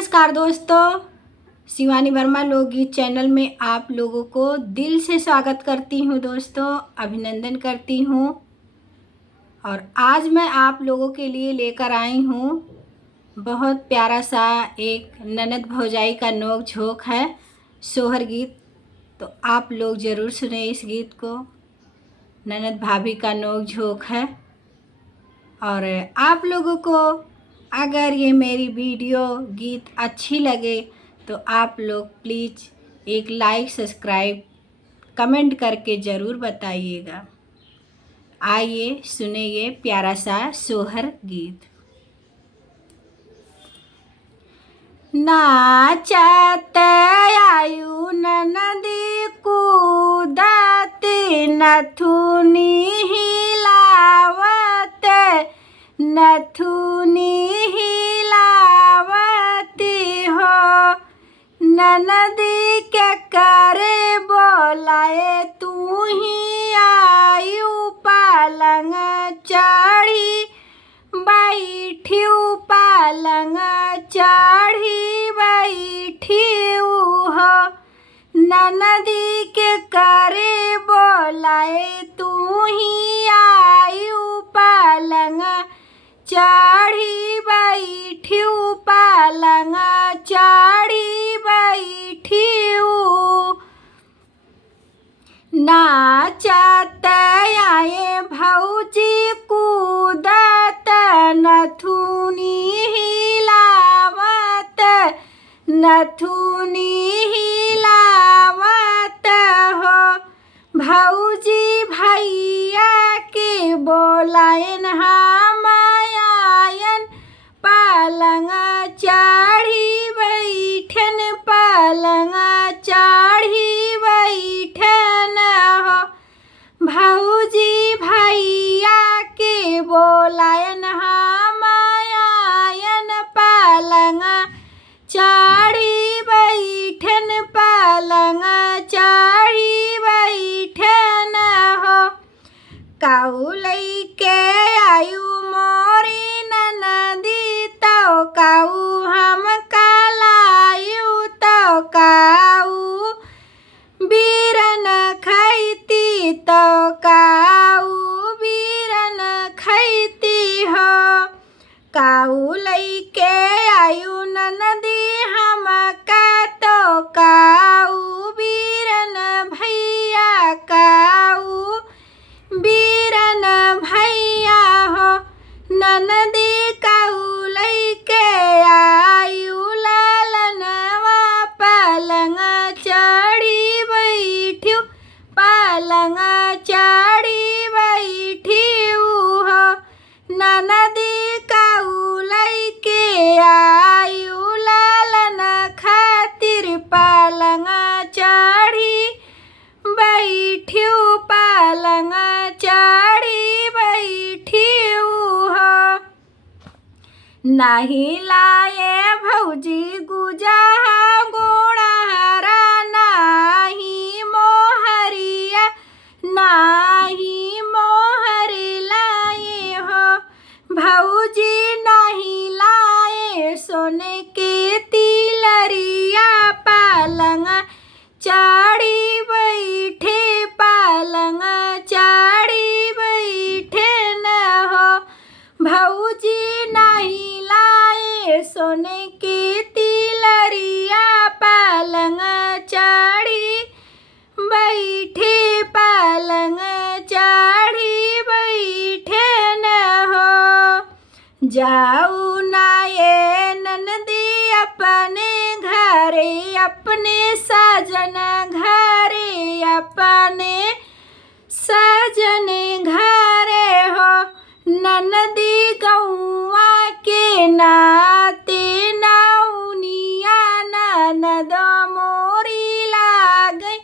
नमस्कार दोस्तों, शिवानी वर्मा लोकगीत चैनल में आप लोगों को दिल से स्वागत करती हूँ। दोस्तों, अभिनंदन करती हूँ। और आज मैं आप लोगों के लिए लेकर आई हूँ बहुत प्यारा सा एक ननद भौजाई का नोक झोंक है, सोहर गीत। तो आप लोग ज़रूर सुने इस गीत को। ननद भाभी का नोक झोंक है। और आप लोगों को अगर ये मेरी वीडियो गीत अच्छी लगे तो आप लोग प्लीज़ एक लाइक, सब्सक्राइब, कमेंट करके ज़रूर बताइएगा। आइए सुने ये प्यारा सा सोहर गीत। नाचत आयु ननदी कूदत नथुनी हिलावत, नथुनी हिलावती हो। ननदी के करे बोलाए तू ही आयु पालंग चढ़ी बैठी, पालंग चढ़ी बैठी हो। ननदी के करे बोलाए तू ही आयु पालंग चढ़ी बैठी, पालंग चढ़ी बैठी। नाचत आए भौजी कूदत नथुनी हिलावत, नथुनी हिलावत हो। भौजी भैया के बोलायन हम आयन, पालंग चढ़ी बैठन, पालंग चढ़ी बैठन हो। भौजी भैया के बोलायन हम आयन, पालंग चढ़ी बैठन, पालंग चढ़ी बैठन हो। काऊ लइके आयु मोरी ननदी तो काऊ हम कालायु, तो काऊ बीरन खैती, तो काऊ बीरन खैती हो। काऊ लइके आयु ननदी हम का, तो काऊ बीरन भैया, काऊ बीरन भैया हो। ननदी काऊ लइके आयु लालनवा, पालंग चढ़ी बैठी, पालंग चढ़ी बैठी हो। ननदी काऊ लइके आयु लालन खातिर पालंग चढ़ी बैठी, पालंग चढ़ी बैठी हो। नाही लाए भौजी गुजहा गोड़हरा, नाही मोहरिया, नाही मोहर लाए हो। भौजी नहीं लाए सोने के तिलरिया, पालंग चढ़ी बैठे, पालंग चढ़ी बैठे न हो। भौजी नहीं लाए सोने के तिलरिया, पालंग चढ़ी बैठे, पालंग चढ़ी बैठे न हो। जाऊ ना ये ननदी अपने घरे, अपने सजन घरे, अपने सजन घरे हो। ननदी गौआ के नाते नौनिया, ननद मोरी लागई,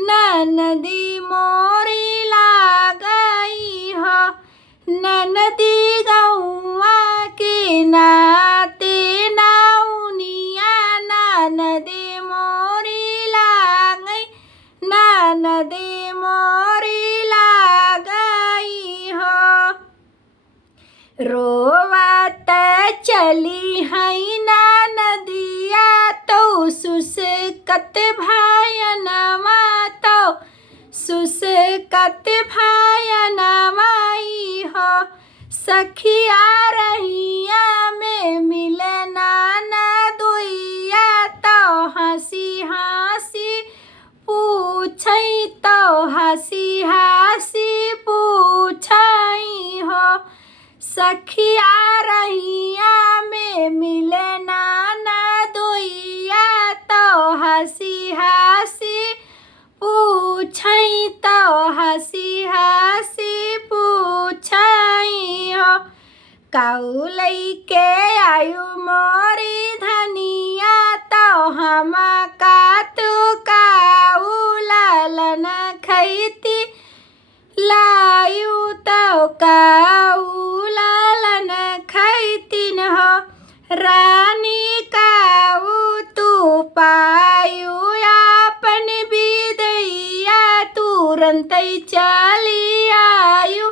ननदी मोरी लागई हो। ननदी गौआ के नाते नौनिया, ननदी मोरी लागई, ननदी मोरी लागई हो। रोवत चली सखिया रहिया में मिले नाना दुइया तो हंसी हंसी पूछई तो हंसी हंसी पूछई हो। सखिया रहिया में मिले नाना दुइया तो हंसी हंसी पूछई तो हंसी हंसी पूछई हो। काऊ लइके आयु मोरी धनिया तो हम का तू काऊ लालन खैती लायु तो काऊ लालन खैतिन हो। रानी काऊ तू पायु आपन बिदैया तुरंतई चली आयु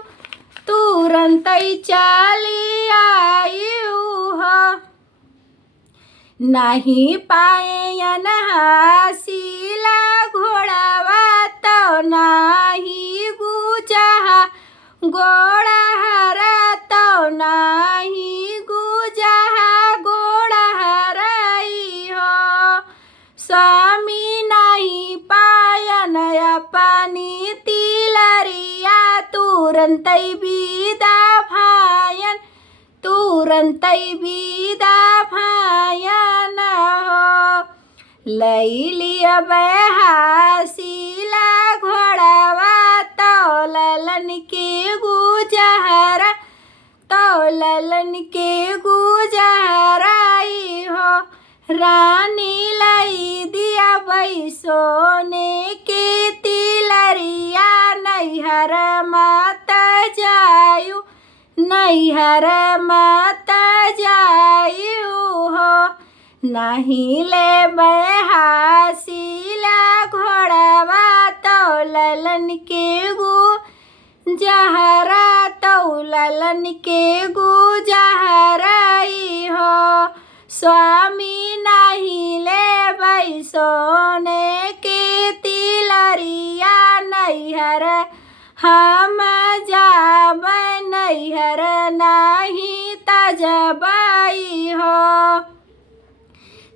तुरंतई चली आयु हो। नहीं पायन हासिला घोड़ावा तो नाही गुजहा गोड़ा हरा तो नाही गुजहा गोड़ा हराई हो। स्वामी नहीं पायन अपनी तिलरिया तुरंतई विदा भायन तुरंतई विदा भायन हो। लैलिया बहासिला घोड़ावा तो ललन के गुजहरा तो ललन के गुजहराई हो। रानी लाई दिया बई सोने के तिलरिया नैहर माता जायु नैहर माता जायु हो। नहीं ले बहासिला घोड़ावा तो ललन के गुजहरा तो ललन के गुजहराई हो। स्वामी नहीं ले बई सोने के तिलरिया नैहर हम जाब नैहर नहीं तजबाई हो।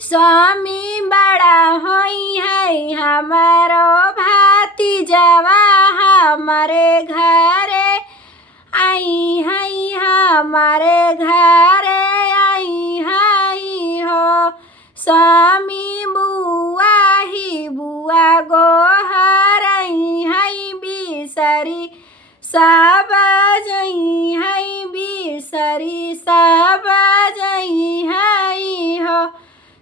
स्वामी बड़ा होई है हमारो भातीजवा हमारे घरे आई है हमारे घरे आई है हो। स्वामी बुआ ही बुआ गोहरई है बिसरी सब जई है बिसरी सब जई है हो।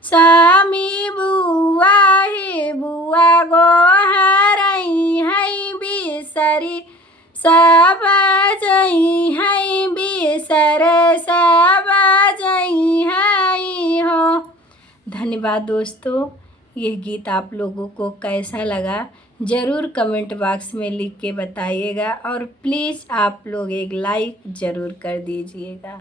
स्वामी बुआ ही बुआ गोहरई है बिसरी सब जई है बिसर सब जई है हो। धन्यवाद दोस्तों। यह गीत आप लोगों को कैसा लगा ज़रूर कमेंट बॉक्स में लिख के बताइएगा और प्लीज़ आप लोग एक लाइक ज़रूर कर दीजिएगा।